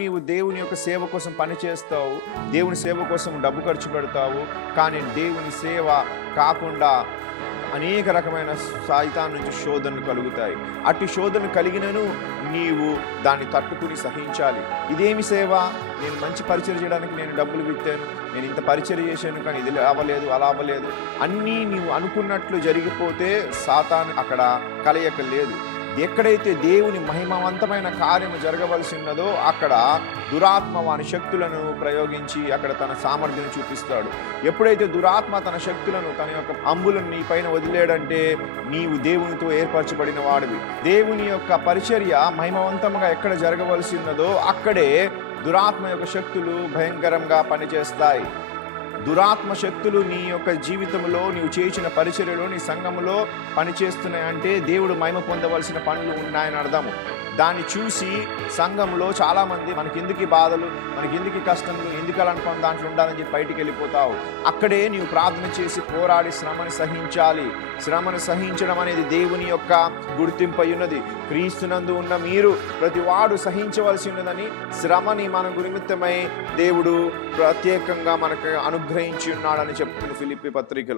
నీవు దేవుని యొక్క సేవ కోసం పని చేస్తావు, దేవుని సేవ కోసం డబ్బు ఖర్చు పెడతావు. కానీ దేవుని సేవ కాకుండా అనేక రకమైన సైతాను నుంచి శోధనలు కలుగుతాయి. అట్టి శోధనలు కలిగినను నీవు దాన్ని తట్టుకుని సహించాలి. ఇదేమి సేవ? నేను మంచి పరిచయం చేయడానికి నేను డబ్బులు పెట్టాను, నేను ఇంత పరిచయం చేశాను, కానీ ఇది అవ్వలేదు, అలా అవ్వలేదు. అన్నీ నీవు అనుకున్నట్లు జరిగిపోతే సాతాను అక్కడ కలయిక లేదు. ఎక్కడైతే దేవుని మహిమవంతమైన కార్యము జరగవలసి ఉన్నదో అక్కడ దురాత్మ వాని శక్తులను ప్రయోగించి అక్కడ తన సామర్థ్యం చూపిస్తాడు. ఎప్పుడైతే దురాత్మ తన శక్తులను, తన యొక్క అంబులను నీ పైన వదిలేడంటే నీవు దేవునితో ఏర్పరచబడిన వాడివి. దేవుని యొక్క పరిచర్య మహిమవంతంగా ఎక్కడ జరగవలసి ఉన్నదో అక్కడే దురాత్మ యొక్క శక్తులు భయంకరంగా పనిచేస్తాయి. దురాత్మ శక్తులు నీ యొక్క జీవితంలో నీవు చేసిన పరిచర్యలో, నీ సంఘములో పనిచేస్తున్నాయంటే దేవుడు మహిమ పొందవలసిన పనులు ఉన్నాయని అర్థము. దాన్ని చూసి సంఘంలో చాలామంది మనకెందుకు ఈ బాధలు, మనకెందుకు ఈ కష్టములు, ఎందుకు అలా అనుకున్న దాంట్లో ఉండాలని చెప్పి బయటికి వెళ్ళిపోతావు. అక్కడే నీవు ప్రార్థన చేసి పోరాడి శ్రమను సహించాలి. శ్రమను సహించడం అనేది దేవుని యొక్క గుర్తింపు ఉన్నది. క్రీస్తునందు ఉన్న మీరు ప్రతి వాడు సహించవలసి ఉన్నదని శ్రమని మన నిమిత్తమై దేవుడు ప్రత్యేకంగా మనకు అనుగ్రహించి ఉన్నాడని చెప్తుంది ఫిలిప్పీ పత్రికలో.